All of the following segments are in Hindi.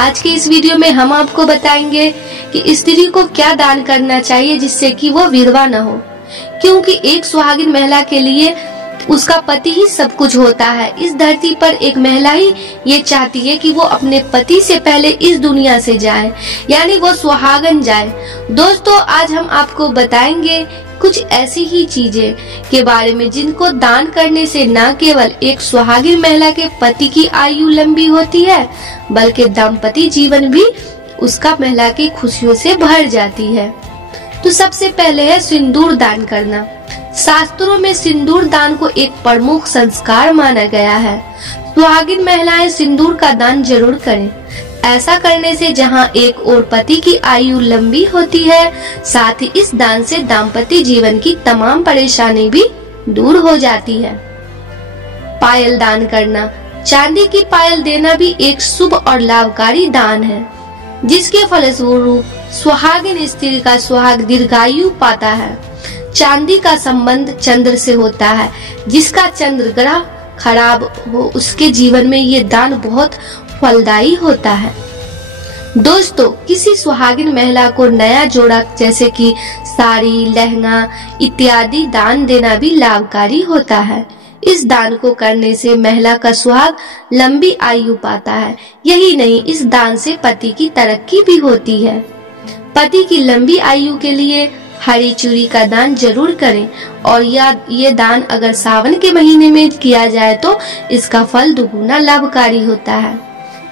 आज के इस वीडियो में हम आपको बताएंगे कि स्त्री को क्या दान करना चाहिए जिससे कि वो विधवा न हो, क्योंकि एक सुहागिन महिला के लिए उसका पति ही सब कुछ होता है। इस धरती पर एक महिला ही ये चाहती है कि वो अपने पति से पहले इस दुनिया से जाए, यानी वो सुहागन जाए। दोस्तों, आज हम आपको बताएंगे कुछ ऐसी ही चीजें के बारे में जिनको दान करने से न केवल एक सुहागिन महिला के पति की आयु लंबी होती है, बल्कि दाम्पत्य जीवन भी उसका महिला की खुशियों से भर जाती है। तो सबसे पहले है सिंदूर दान करना। शास्त्रों में सिंदूर दान को एक प्रमुख संस्कार माना गया है। सुहागिन महिलाएं सिंदूर का दान जरूर करें। ऐसा करने से जहां एक और पति की आयु लंबी होती है, साथ ही इस दान से दाम्पत्य जीवन की तमाम परेशानी भी दूर हो जाती है। पायल दान करना। चांदी की पायल देना भी एक शुभ और लाभकारी दान है, जिसके फलस्वरूप सुहागिन स्त्री का सुहाग दीर्घायु पाता है। चांदी का संबंध चंद्र से होता है, जिसका चंद्र ग्रह खराब हो उसके जीवन में ये दान बहुत फलदायी होता है। दोस्तों, किसी सुहागिन महिला को नया जोड़ा जैसे कि साड़ी, लहंगा इत्यादि दान देना भी लाभकारी होता है। इस दान को करने से महिला का सुहाग लंबी आयु पाता है। यही नहीं, इस दान से पति की तरक्की भी होती है। पति की लंबी आयु के लिए हरी चूड़ी का दान जरूर करें, और ये दान अगर सावन के महीने में किया जाए तो इसका फल दुगुना लाभकारी होता है।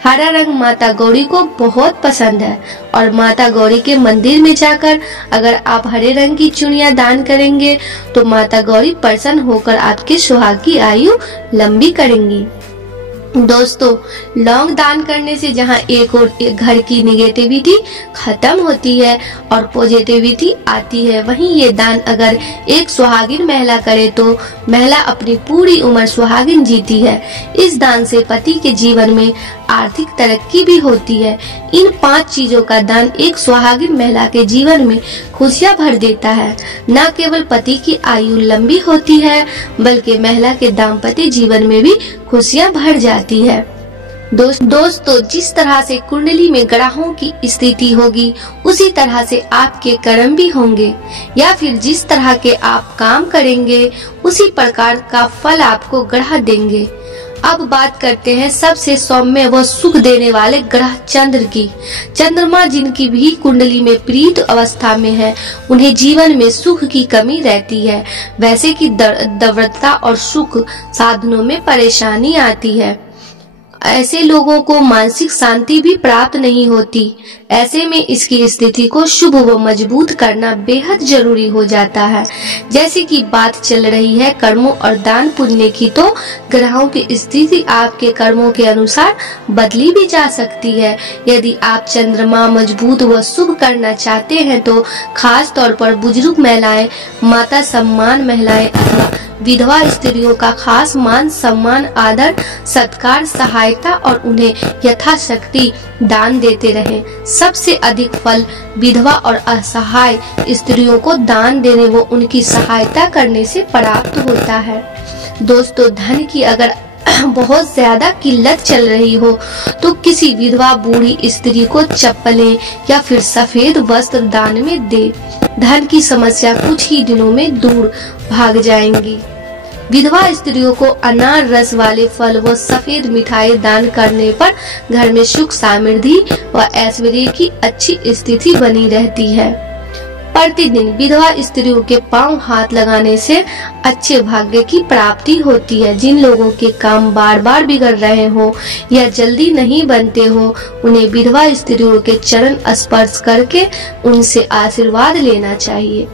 हरा रंग माता गौरी को बहुत पसंद है, और माता गौरी के मंदिर में जाकर अगर आप हरे रंग की चूड़ियां दान करेंगे तो माता गौरी प्रसन्न होकर आपके सुहाग की आयु लंबी करेंगी। दोस्तों, लौंग दान करने से जहां एक और घर की निगेटिविटी खत्म होती है और पॉजिटिविटी आती है, वहीं ये दान अगर एक सुहागिन महिला करे तो महिला अपनी पूरी उम्र सुहागिन जीती है। इस दान से पति के जीवन में आर्थिक तरक्की भी होती है। इन 5 चीजों का दान एक सुहागिन महिला के जीवन में खुशियां भर देता है। न केवल पति की आयु लंबी होती है, बल्कि महिला के दाम्पत्य जीवन में भी खुशियां भर जाती है। दोस्तों, जिस तरह से कुंडली में ग्रहों की स्थिति होगी, उसी तरह से आपके कर्म भी होंगे, या फिर जिस तरह के आप काम करेंगे उसी प्रकार का फल आपको ग्रह देंगे। अब बात करते हैं सबसे सौम्य व सुख देने वाले ग्रह चंद्र की। चंद्रमा जिनकी भी कुंडली में प्रीत अवस्था में है, उन्हें जीवन में सुख की कमी रहती है। वैसे कि दरिद्रता और सुख साधनों में परेशानी आती है। ऐसे लोगों को मानसिक शांति भी प्राप्त नहीं होती। ऐसे में इसकी स्थिति को शुभ व मजबूत करना बेहद जरूरी हो जाता है। जैसे कि बात चल रही है कर्मों और दान पुण्य की, तो ग्रहों की स्थिति आपके कर्मों के अनुसार बदली भी जा सकती है। यदि आप चंद्रमा मजबूत व शुभ करना चाहते हैं तो खास तौर पर बुजुर्ग महिलाएं, माता सम्मान महिलाएं अथवा विधवा स्त्रियों का खास मान सम्मान, आदर, सत्कार, सहायता और उन्हें यथाशक्ति दान देते रहें। सबसे अधिक फल विधवा और असहाय स्त्रियों को दान देने व उनकी सहायता करने से प्राप्त होता है। दोस्तों, धन की अगर बहुत ज्यादा किल्लत चल रही हो तो किसी विधवा बूढ़ी स्त्री को चप्पलें या फिर सफेद वस्त्र दान में दे। धन की समस्या कुछ ही दिनों में दूर भाग जाएंगी। विधवा स्त्रियों को अनार रस वाले फल व सफेद मिठाई दान करने पर घर में सुख समृद्धि व ऐश्वर्य की अच्छी स्थिति बनी रहती है। प्रतिदिन विधवा स्त्रियों के पांव हाथ लगाने से अच्छे भाग्य की प्राप्ति होती है। जिन लोगों के काम बार बार बिगड़ रहे हो या जल्दी नहीं बनते हो, उन्हें विधवा स्त्रियों के चरण स्पर्श करके उनसे आशीर्वाद लेना चाहिए।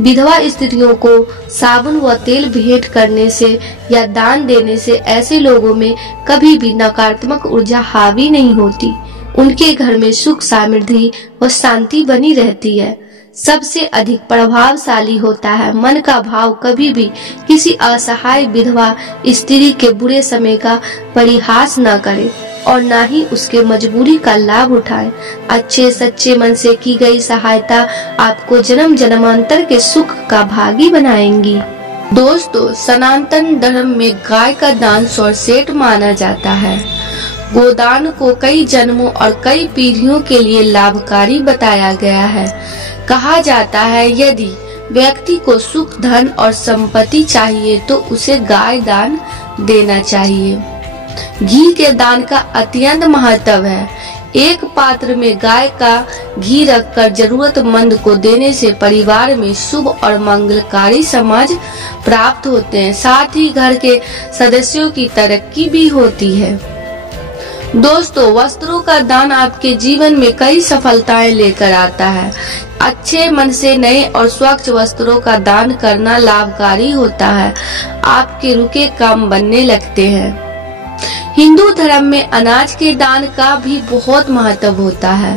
विधवा स्त्रियों को साबुन व तेल भेंट करने से या दान देने से ऐसे लोगों में कभी भी नकारात्मक ऊर्जा हावी नहीं होती। उनके घर में सुख समृद्धि व शांति बनी रहती है। सबसे अधिक प्रभावशाली होता है मन का भाव। कभी भी किसी असहाय विधवा स्त्री के बुरे समय का परिहास न करे और न ही उसके मजबूरी का लाभ उठाए। अच्छे सच्चे मन से की गई सहायता आपको जन्म जन्मांतर के सुख का भागी बनाएंगी। दोस्तों, सनातन धर्म में गाय का दान सर्वश्रेष्ठ माना जाता है। गोदान को कई जन्मों और कई पीढ़ियों के लिए लाभकारी बताया गया है। कहा जाता है यदि व्यक्ति को सुख, धन और संपत्ति चाहिए तो उसे गाय दान देना चाहिए। घी के दान का अत्यंत महत्व है। एक पात्र में गाय का घी रखकर जरूरतमंद को देने से परिवार में शुभ और मंगलकारी समाज प्राप्त होते हैं। साथ ही घर के सदस्यों की तरक्की भी होती है। दोस्तों, वस्त्रों का दान आपके जीवन में कई सफलताएं लेकर आता है। अच्छे मन से नए और स्वच्छ वस्त्रों का दान करना लाभकारी होता है। आपके रुके काम बनने लगते हैं। हिंदू धर्म में अनाज के दान का भी बहुत महत्व होता है।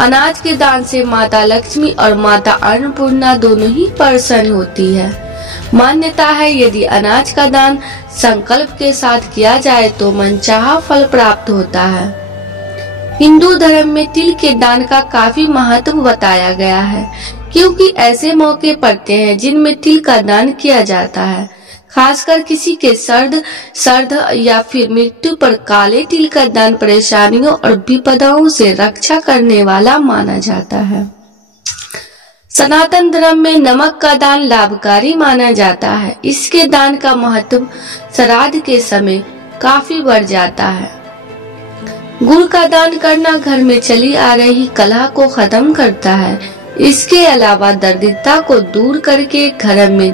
अनाज के दान से माता लक्ष्मी और माता अन्नपूर्णा दोनों ही प्रसन्न होती है। मान्यता है यदि अनाज का दान संकल्प के साथ किया जाए तो मनचाहा फल प्राप्त होता है। हिंदू धर्म में तिल के दान का काफी महत्व बताया गया है, क्योंकि ऐसे मौके पड़ते हैं जिनमें तिल का दान किया जाता है। खासकर किसी के सर्द या फिर मृत्यु पर काले तिल का दान परेशानियों और विपदाओं से रक्षा करने वाला माना जाता है। सनातन धर्म में नमक का दान लाभकारी माना जाता है। इसके दान का महत्व श्राद्ध के समय काफी बढ़ जाता है। गुड़ का दान करना घर में चली आ रही कलह को खत्म करता है। इसके अलावा दरिद्रता को दूर करके घर में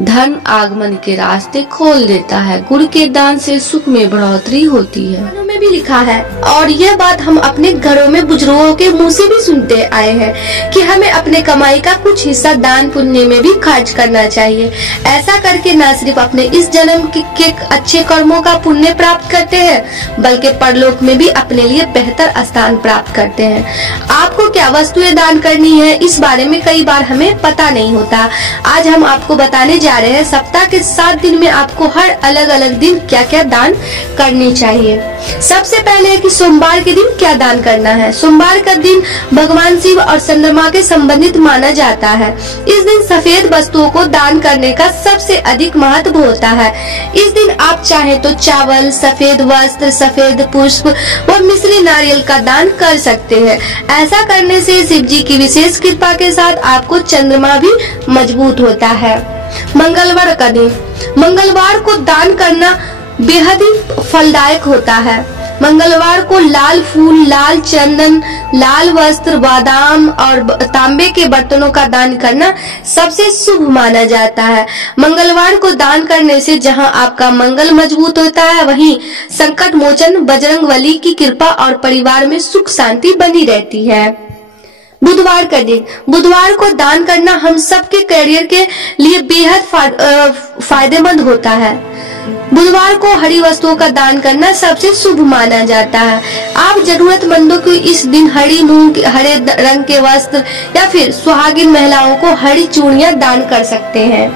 धन आगमन के रास्ते खोल देता है। गुड़ के दान से सुख में बढ़ोतरी होती है। में भी लिखा है और यह बात हम अपने घरों में बुजुर्गों के मुंह से भी सुनते आए हैं कि हमें अपने कमाई का कुछ हिस्सा दान पुण्य में भी खर्च करना चाहिए। ऐसा करके न सिर्फ अपने इस जन्म के अच्छे कर्मों का पुण्य प्राप्त करते हैं, बल्कि परलोक में भी अपने लिए बेहतर स्थान प्राप्त करते हैं। आपको क्या वस्तुएं दान करनी है, इस बारे में कई बार हमें पता नहीं होता। आज हम आपको बताने जा रहे हैं सप्ताह के 7 दिन में आपको हर अलग अलग दिन क्या क्या दान करनी चाहिए। सबसे पहले है कि सोमवार के दिन क्या दान करना है। सोमवार का दिन भगवान शिव और चंद्रमा के संबंधित माना जाता है। इस दिन सफेद वस्तुओं को दान करने का सबसे अधिक महत्व होता है। इस दिन आप चाहे तो चावल, सफेद वस्त्र, सफेद पुष्प व मिश्री नारियल का दान कर सकते हैं। ऐसा करने से शिव जी की विशेष कृपा के साथ आपको चंद्रमा भी मजबूत होता है। मंगलवार का दिन, मंगलवार को दान करना बेहद ही फलदायक होता है। मंगलवार को लाल फूल, लाल चंदन, लाल वस्त्र, बादाम और तांबे के बर्तनों का दान करना सबसे शुभ माना जाता है। मंगलवार को दान करने से जहां आपका मंगल मजबूत होता है, वहीं संकट मोचन बजरंगबली की कृपा और परिवार में सुख शांति बनी रहती है। बुधवार का दिन, बुधवार को दान करना हम सबके करियर के लिए बेहद फायदेमंद होता है। बुधवार को हरी वस्तुओं का दान करना सबसे शुभ माना जाता है। आप जरूरतमंदों को इस दिन हरी मूंग, हरे रंग के वस्त्र या फिर सुहागिन महिलाओं को हरी चूड़ियां दान कर सकते हैं।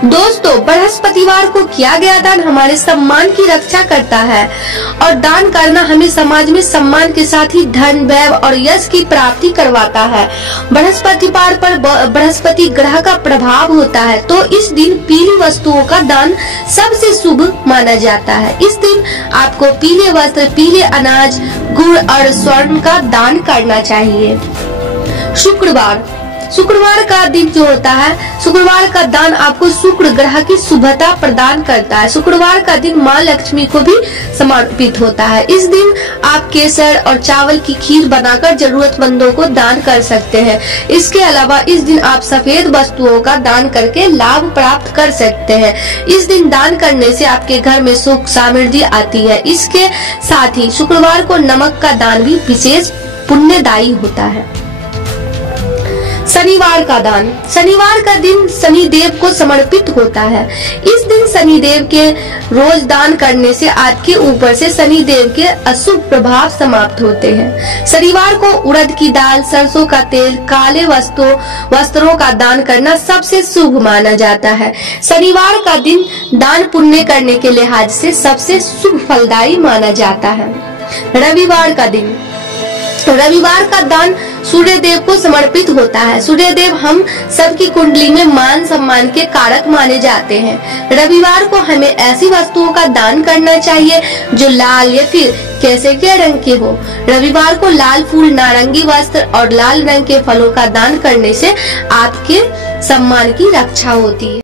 दोस्तों, बृहस्पतिवार को किया गया दान हमारे सम्मान की रक्षा करता है और दान करना हमें समाज में सम्मान के साथ ही धन, वैभव और यश की प्राप्ति करवाता है। बृहस्पतिवार पर बृहस्पति ग्रह का प्रभाव होता है, तो इस दिन पीली वस्तुओं का दान सबसे शुभ माना जाता है। इस दिन आपको पीले वस्त्र, पीले अनाज, गुड़ और स्वर्ण का दान करना चाहिए। शुक्रवार का दिन जो होता है, शुक्रवार का दान आपको शुक्र ग्रह की शुभता प्रदान करता है। शुक्रवार का दिन माँ लक्ष्मी को भी समर्पित होता है। इस दिन आप केसर और चावल की खीर बनाकर जरूरतमंदों को दान कर सकते हैं। इसके अलावा इस दिन आप सफेद वस्तुओं का दान करके लाभ प्राप्त कर सकते हैं। इस दिन दान करने से आपके घर में सुख समृद्धि आती है। इसके साथ ही शुक्रवार को नमक का दान भी विशेष पुण्यदायी होता है। शनिवार का दान, शनिवार का दिन शनिदेव को समर्पित होता है। इस दिन शनिदेव के रोज दान करने से आपके ऊपर से शनिदेव के अशुभ प्रभाव समाप्त होते हैं। शनिवार को उड़द की दाल, सरसों का तेल, काले वस्त्रों का दान करना सबसे शुभ माना जाता है। शनिवार का दिन दान पुण्य करने के लिहाज से सबसे शुभ फलदायी माना जाता है। रविवार का दिन, रविवार का दान सूर्य देव को समर्पित होता है। सूर्य देव हम सबकी कुंडली में मान सम्मान के कारक माने जाते हैं। रविवार को हमें ऐसी वस्तुओं का दान करना चाहिए जो लाल या फिर केसरिया रंग के हो। रविवार को लाल फूल, नारंगी वस्त्र और लाल रंग के फलों का दान करने से आपके सम्मान की रक्षा होती है।